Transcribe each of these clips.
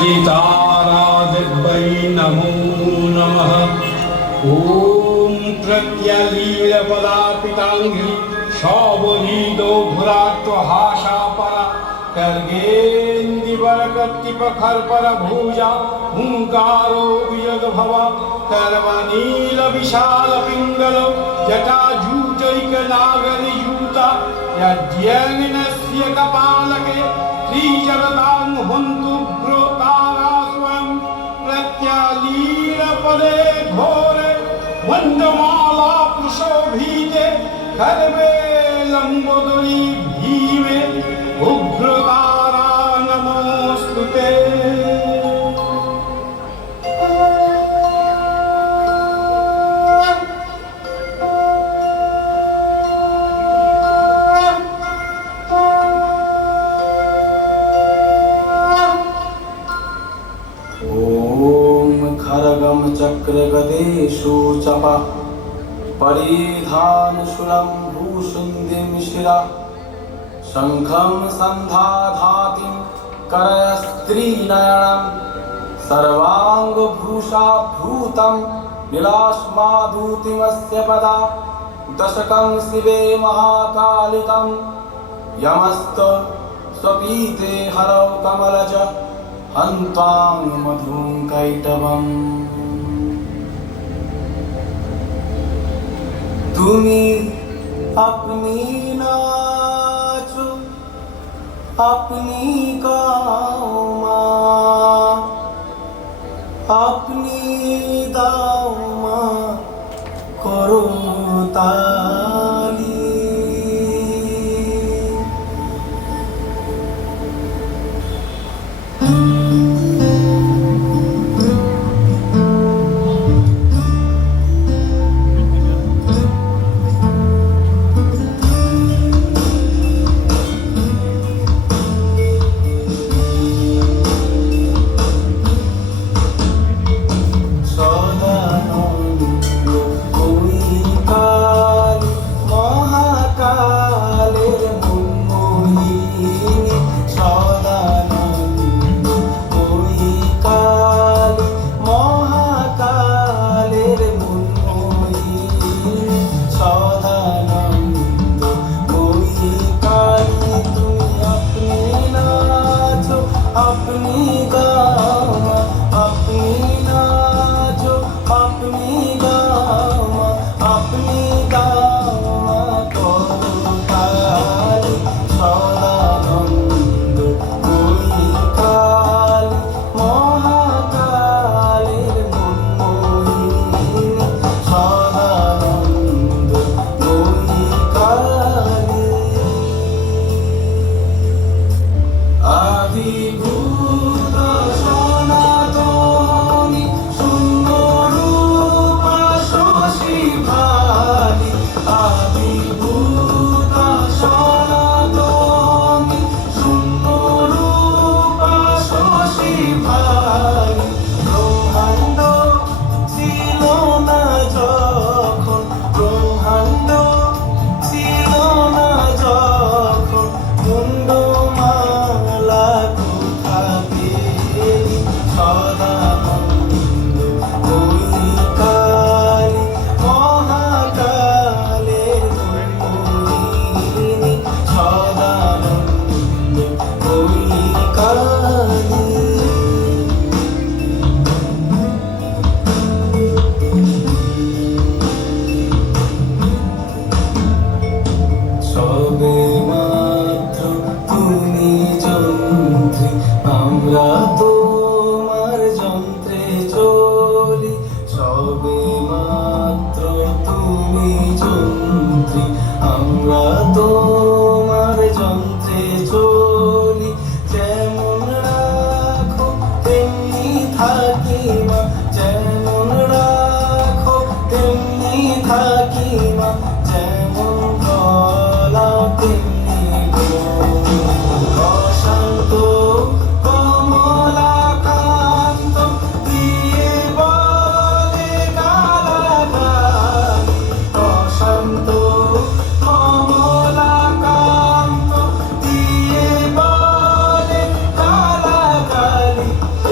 गीताराधिद्वै नमो नमः। ॐ प्रत्यलीलपदापिताङ्घ्रि शौबलीदो भुरात्वहाशापरा कर्गेन्दिवरकत्तिपखर्परभुजा हुङ्कारो विजगभवा कर्मनीलविशालपिङ्गलो जटाजूटैकनागरियूता यज्ञस्य कपालके श्रीजगदां हन्तुग्रो तारा स्वयं प्रत्यालीलपदे घोरे मन्दमाला प्रशोभिते खर्वे लम्बोदरी भीमे उग्रतारा नमोऽस्तुते। खरगम चक्रगदेषु चपा परिधानशूलं भूषुन्दिं शिरा शङ्खं सन्धाधातिं करस्त्रीनयनं सर्वाङ्गभूषाभूतं नीलाश्मादूतिमस्य पदा दशकं शिवे महाकालिकं यमस्त स्वपीते हरौ कमलज हन्त्वां मधुं कैटवम्। তুমি আপনি নাচো আপনি গাও মা আপনি দাও মা করো তালি।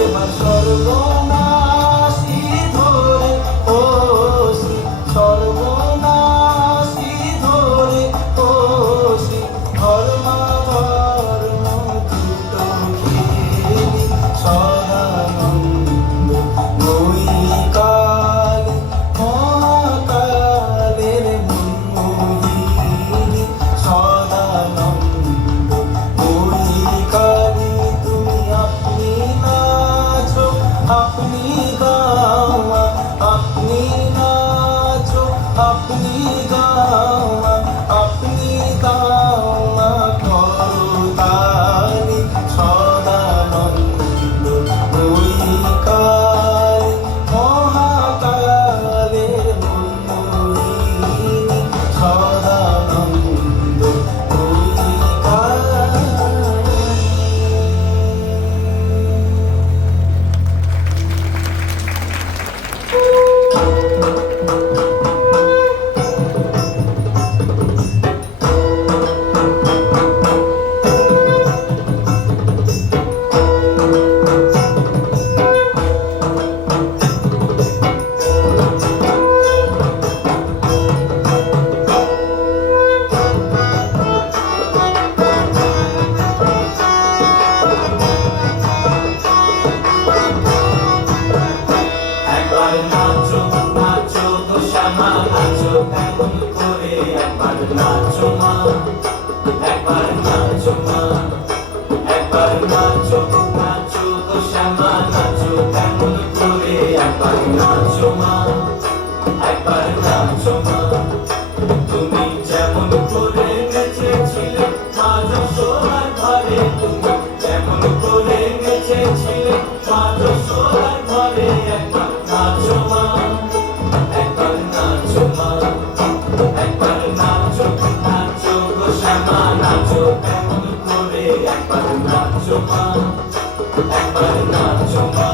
এবার সর্বনাশী ধরে ও শ্রী সর্বনাশী ধরে ও শ্রী ধর্মাধর্ম দুটো খেলি সদানন্দ বৈকালী মহাকালের মনমোহিনী সদানন্দ বৈকালী তুমি আপনি নাচো আপনি গাওয়া আপনি নাচো আপনি গাওয়া আপনি গাওয়া করতালি সদানন্দ বৈকালী মহাকালের মনমোহিনী সদানন্দ বৈকালী। একবার নাচো নাচো গো শ্যামা নাচো কেমন করে একবার নাচো মা একবার নাচো মা একবার নাচো নাচো গো শ্যামা নাচো কেমন করে একবার নাচো মা একবার নাচো মা তুমি যেমন করে নেচেছিলে মা যশোদার ঘরে তুমি যেমন করে নেচেছিলে মা যশোদার ঘরে একবার নাচো মা একবার নাচো মা একবার নাচো নাচো গো শ্যামা নাচো কেমন করে একবার নাচো মা একবার নাচো মা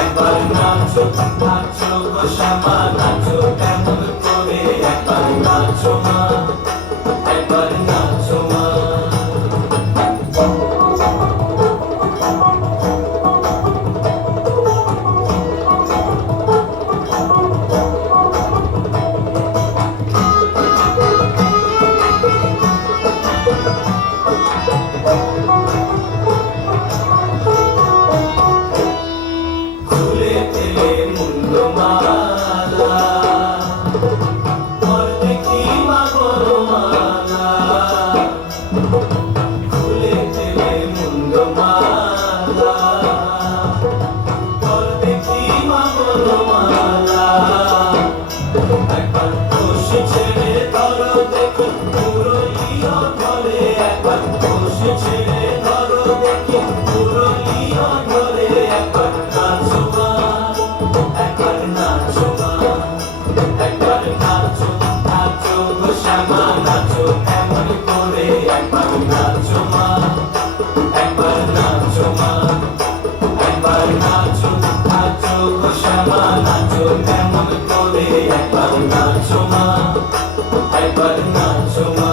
একবার নাচো নাচো গো শ্যামা নাচো কেমন করে একবার নাচো মা একবার নাচো মা। খুলে দিলে মুন্ডমালা ওর দেখি মা গরমালা খুলে দিলে মুন্ডমালা ওর দেখি মা গরমালা একবার খুশি ছেড়ে ধরো দেখো পুরোলিও ধরে একবার খুশি ছেড়ে ধরো দেখি পুরোলিও ধরে একবার নাচো মা একবার নাচো মা একবার নাচো নাচো গো শ্যামা নাচো এমন করে একবার নাচো মা একবার নাচো মা একবার নাচো নাচো গো শ্যামা নাচো এমন করে একবার নাচো মা একবার নাচো মা।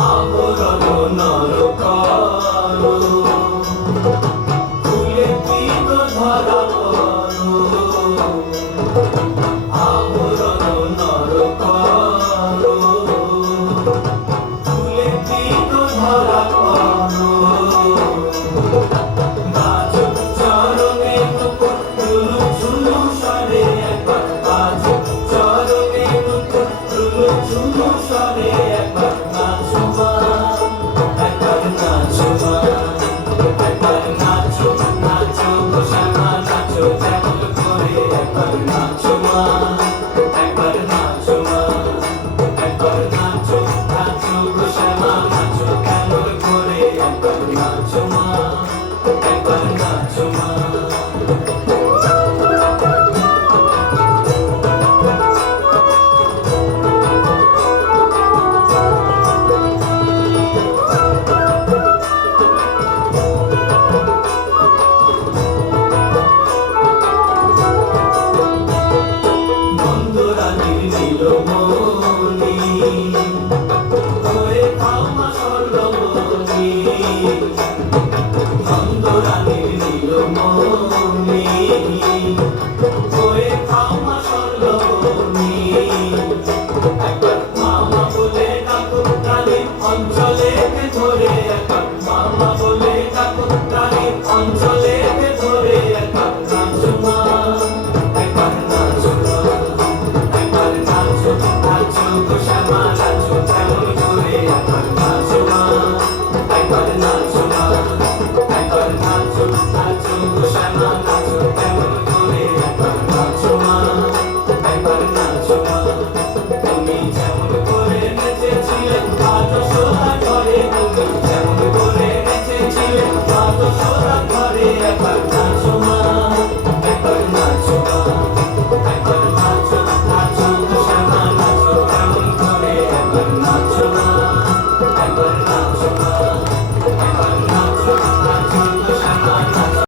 আহরণ নর